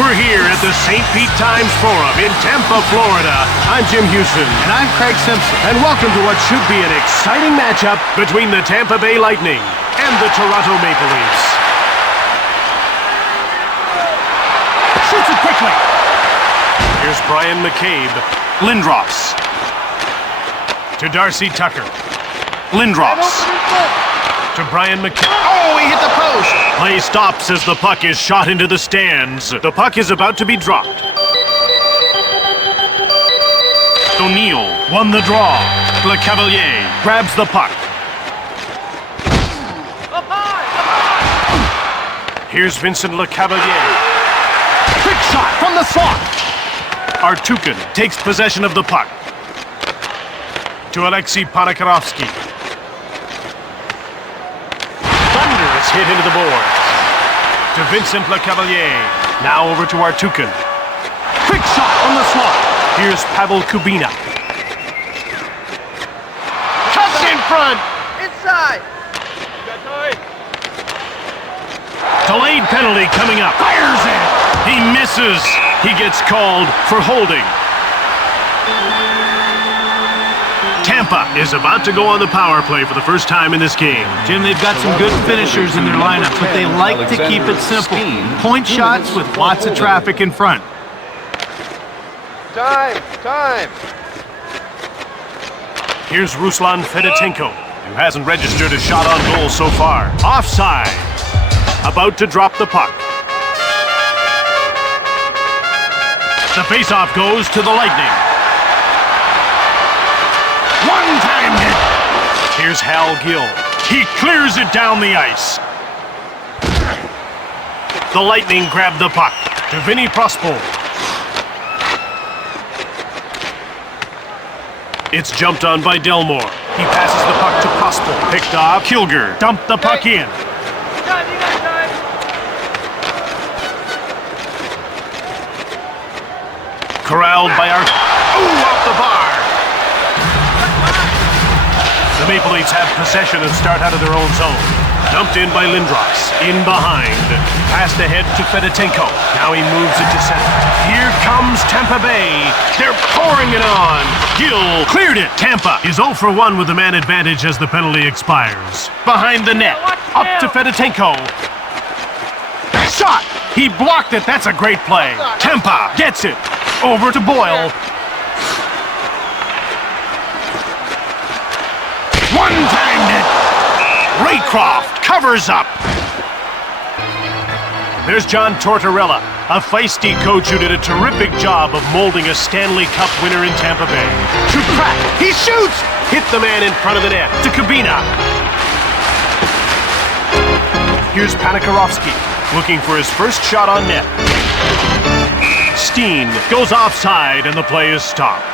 We're here at the St. Pete Times Forum in Tampa, Florida. I'm Jim Houston. And I'm Craig Simpson. And welcome to what should be an exciting matchup between the Tampa Bay Lightning and the Toronto Maple Leafs. Shoots it quickly. Here's Brian McCabe. Lindros. To Darcy Tucker. Lindros. To Brian McCabe. Oh, he hit the post. Play stops as the puck is shot into the stands. The puck is about to be dropped. O'Neill won the draw. Le Cavalier grabs the puck. Up high. Here's Vincent Le Cavalier. Quick shot from the slot. Artukin takes possession of the puck. To Alexei Panakarovsky. Thunder is hit into the boards. To Vincent Le Cavalier. Now over to Artukin. Quick shot from the slot. Here's Pavel Kubina. Cuts in front. Inside. Delayed penalty coming up. Fires it. He misses. He gets called for holding. Tampa is about to go on the power play for the first time in this game. Jim, they've got some good finishers in their lineup, but they like to keep it simple. Point shots with lots of traffic in front. Time! Here's Ruslan Fedotenko, who hasn't registered a shot on goal so far. Offside. About to drop the puck. The faceoff goes to the Lightning. One-time hit. Here's Hal Gill. He clears it down the ice. The Lightning grab the puck to Vinny Prospol. It's jumped on by Delmore. He passes the puck to Prospol. Picked off. Kilger dumped the puck in. Corralled by our... Ooh, off the bar! The Maple Leafs have possession and start out of their own zone. Dumped in by Lindros. In behind. Passed ahead to Fedotenko. Now he moves it to center. Here comes Tampa Bay. They're pouring it on. Gill cleared it. Tampa is 0 for 1 with the man advantage as the penalty expires. Behind the net. Up to Fedotenko. Shot! He blocked it. That's a great play. Tampa gets it. Over to Boyle. One-timed it. Raycroft covers up. There's John Tortorella, a feisty coach who did a terrific job of molding a Stanley Cup winner in Tampa Bay. To Pratt. He shoots! Hit the man in front of the net. To Kubina. Here's Panakarovsky, looking for his first shot on net. Steen goes offside and the play is stopped.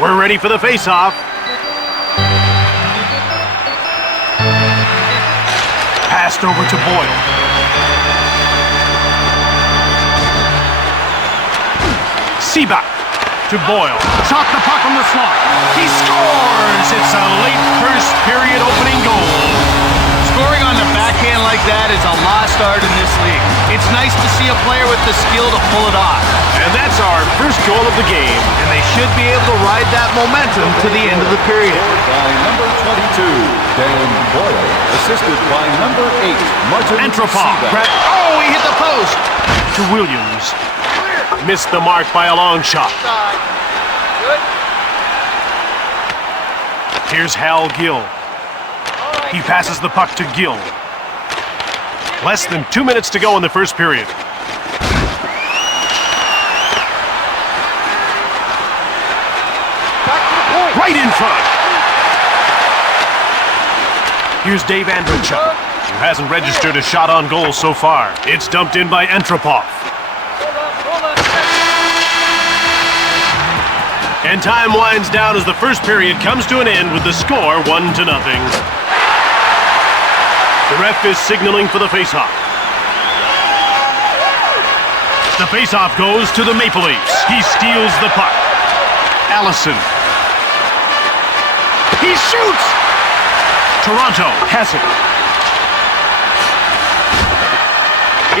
We're ready for the face-off. Passed over to Boyle. Seaback to Boyle. Shot the puck on the slot. He scores! It's a late first period opening goal. Scoring on the backhand like that is a lost art in this league. It's nice to see a player with the skill to pull it off. And that's our first goal of the game. And they should be able to ride that momentum to the end of the period. By number 22, Dan Boyle, assisted by number 8, Martin Antropov. Oh, he hit the post. To Williams. Missed the mark by a long shot. Good. Here's Hal Gill. He passes the puck to Gill. Less than 2 minutes to go in the first period. Back to the point. Right in front. Here's Dave Andreychuk, who hasn't registered a shot on goal so far. It's dumped in by Antropov. Hold on. And time winds down as the first period comes to an end with the score 1-0. The ref is signaling for the faceoff. The faceoff goes to the Maple Leafs. He steals the puck. Allison. He shoots! Toronto has it.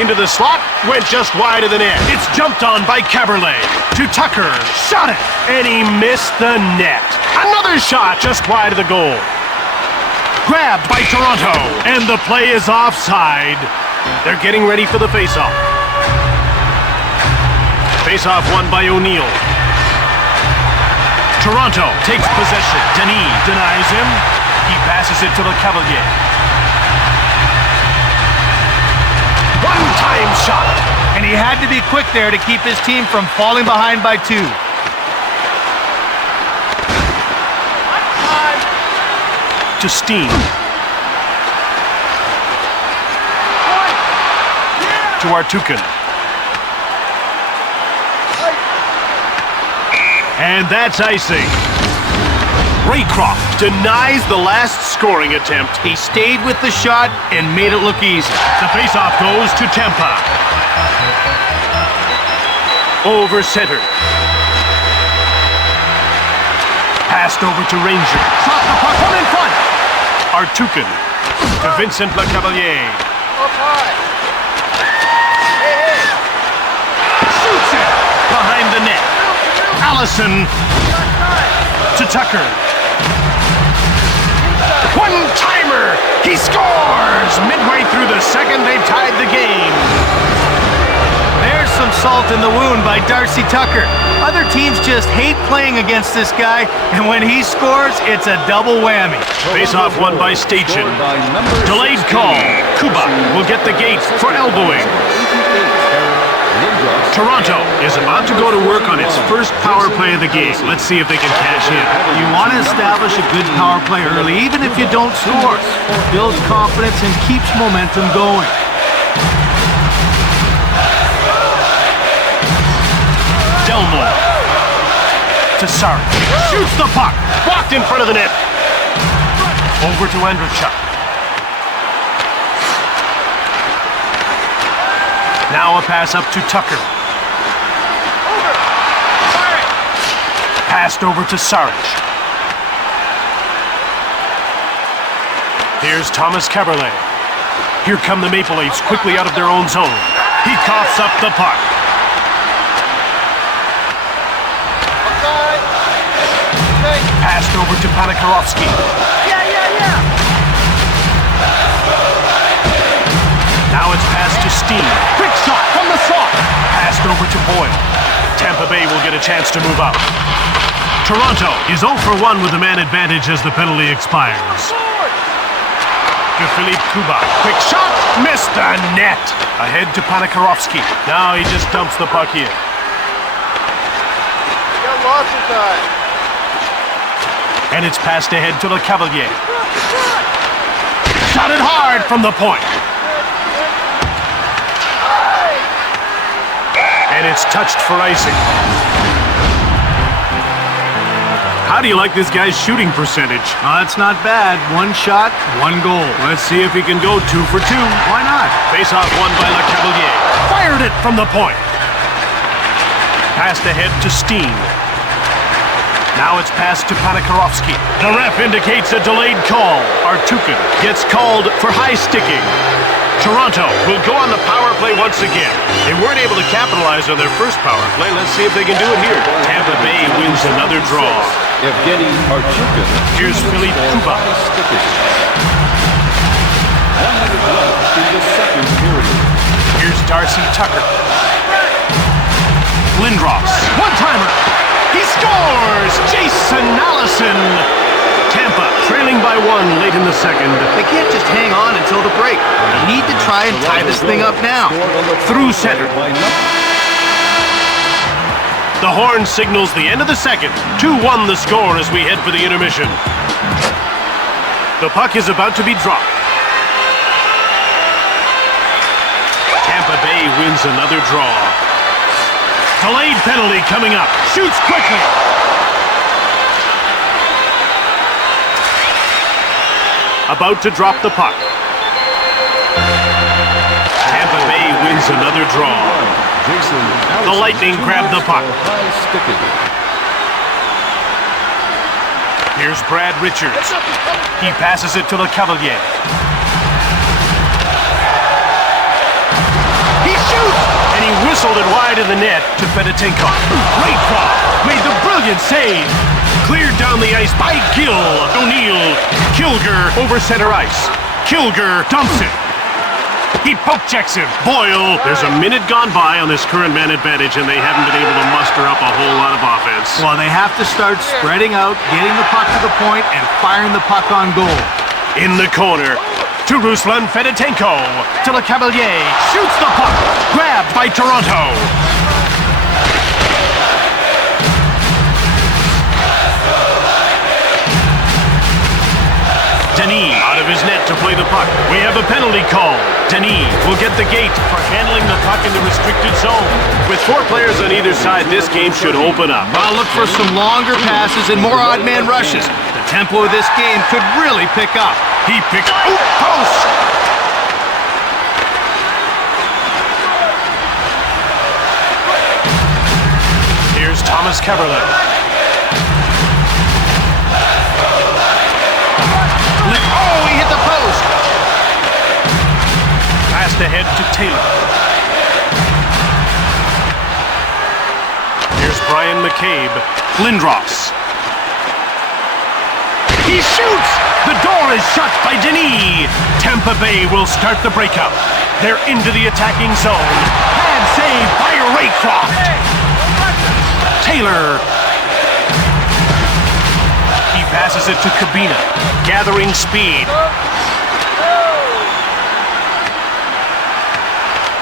Into the slot, went just wide of the net. It's jumped on by Caberlet. To Tucker, shot it, and he missed the net. Another shot just wide of the goal. Grabbed by Toronto, and the play is offside. They're getting ready for the faceoff. Faceoff won by O'Neill. Toronto takes possession. Denis denies him. He passes it to Le Cavalier. One-time shot. And he had to be quick there to keep his team from falling behind by 2. To Steen. To Artukin. And that's icing. Raycroft denies the last scoring attempt. He stayed with the shot and made it look easy. The faceoff goes to Tampa. Over center. Passed over to Ranger. Shot the puck from in front. Artukin to Vincent Le Cavalier. Up high. Hey, hey. Shoots it behind the net. Allison to Tucker. One-timer! He scores! Midway through the second, they tied the game. There's some salt in the wound by Darcy Tucker. Other teams just hate playing against this guy, and when he scores, it's a double whammy. Face-off won by Stachin. Delayed call. Kuba will get the gate for elbowing. Toronto is about to go to work on its first power play of the game. Let's see if they can cash in. You want to establish a good power play early, even if you don't score. It builds confidence and keeps momentum going. Delmore to Sark. Shoots the puck. Blocked in front of the net. Over to Andrechuk. Now a pass up to Tucker. Passed over to Sarich. Here's Thomas Caberlet. Here come the Maple Leafs quickly out of their own zone. He coughs up the puck. Passed over to Panikarovsky. Now it's passed to Steen. Quick shot from the slot. Passed over to Boyle. Tampa Bay will get a chance to move out. Toronto is 0 for 1 with the man advantage as the penalty expires. To Philippe Kuba. Quick shot. Missed the net. Ahead to Panikarovsky. Now he just dumps the puck in. Got lots of time. And it's passed ahead to Le Cavalier. Shot it hard from the point. And it's touched for icing. How do you like this guy's shooting percentage? It's not bad. 1 shot, 1 goal. Let's see if he can go 2 for 2. Why not? Face-off won by Le Cavalier. Fired it from the point. Passed ahead to Steen. Now it's passed to Panikarovsky. The ref indicates a delayed call. Artukin gets called for high sticking. Toronto will go on the power play once again. They weren't able to capitalize on their first power play. Let's see if they can do it here. Tampa Bay wins another draw. Evgeny Artukin. Here's Philippe Kuba. 1 minute left in the second period. Here's Darcy Tucker. Lindros. One-timer. He scores! Jason Allison. Tampa trailing by 1 late in the second. They can't just hang on until the break. They need to try and tie this thing up now. Through center. The horn signals the end of the second. 2-1 the score as we head for the intermission. The puck is about to be dropped. Tampa Bay wins another draw. Delayed penalty coming up. Shoots quickly. About to drop the puck. Tampa Bay wins another draw. The Lightning grab the puck. Here's Brad Richards. He passes it to Le Cavalier. shoots! And he whistled it wide of the net to Fedotenko. Raycroft made the brilliant save. Cleared down the ice by Gill. O'Neill. Kilger over center ice. Kilger dumps it. He poke-checks him. Boyle. There's a minute gone by on this current man advantage, and they haven't been able to muster up a whole lot of offense. Well, they have to start spreading out, getting the puck to the point, and firing the puck on goal. In the corner. To Ruslan Fedotenko. To Le Cavalier. Shoots the puck. Grabbed by Toronto. Denis out of his net to play the puck. We have a penalty call. Denis will get the gate for handling the puck in the restricted zone. With 4 players on either side, this game should open up. I'll look for some longer passes and more odd man rushes. The tempo of this game could really pick up. He picks post. Here's Thomas Keverlin. Oh, he hit the post. Passed ahead to Taylor. Here's Brian McCabe. Lindros. He shoots! The door is shut by Denis. Tampa Bay will start the breakout. They're into the attacking zone. Bad save by Raycroft. Taylor. He passes it to Kabina. Gathering speed.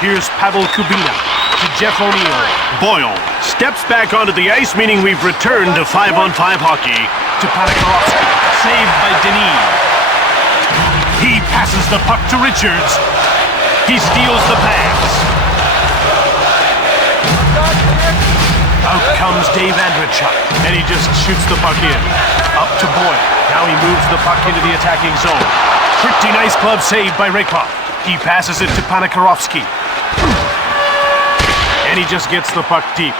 Here's Pavel Kubina to Jeff O'Neill. Boyle steps back onto the ice, meaning we've returned to 5-on-5 hockey. To Panikarovsky, saved by Denis. He passes the puck to Richards. He steals the pass. Out comes Dave Andrechuk, and he just shoots the puck in. Up to Boyle. Now he moves the puck into the attacking zone. Pretty nice glove save by Raycroft. He passes it to Panikarovsky. And he just gets the puck deep.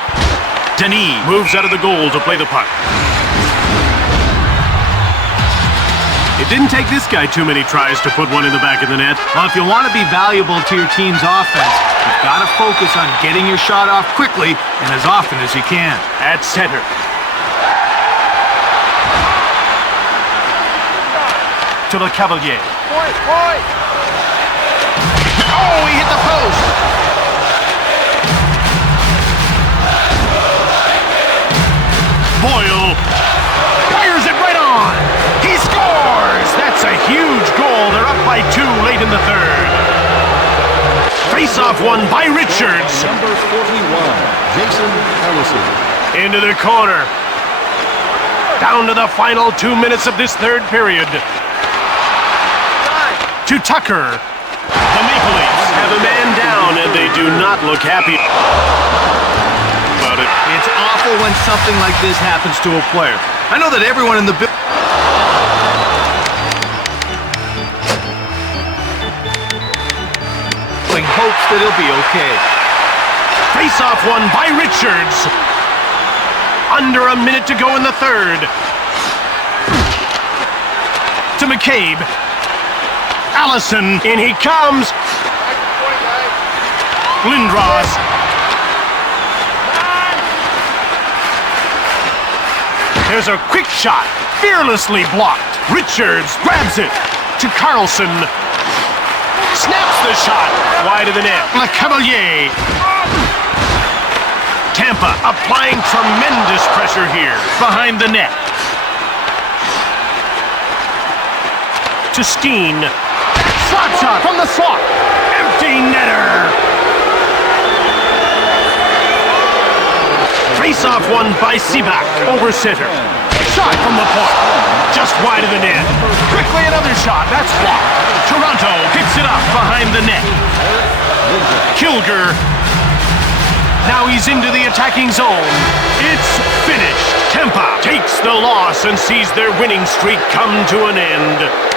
Denis moves out of the goal to play the puck. It didn't take this guy too many tries to put one in the back of the net. Well, if you want to be valuable to your team's offense, you've got to focus on getting your shot off quickly and as often as you can. At center. To Le Cavalier. Point! Oh, he hit the post! Boyle fires it right on. He scores! That's a huge goal. They're up by 2 late in the third. Face-off won by Richards. Number 41, Jason Ellison. Into the corner. Down to the final 2 minutes of this third period. To Tucker. The Maple Leafs have a man down, and they do not look happy about it. It's awful when something like this happens to a player. I know that everyone in the building hopes that he'll be okay. Face-off won by Richards. Under a minute to go in the third. To McCabe. Allison. In he comes. Lindros. There's a quick shot. Fearlessly blocked. Richards grabs it. To Carlson. Snaps the shot. Wide of the net. Le Cavalier. Tampa applying tremendous pressure here. Behind the net. To Steen. Slap shot from the slot. Empty netter. Face-off won by Seaback. Over center. Shot from the point. Just wide of the net. Quickly another shot. That's blocked. Toronto picks it up behind the net. Kilger. Now he's into the attacking zone. It's finished. Tampa takes the loss and sees their winning streak come to an end.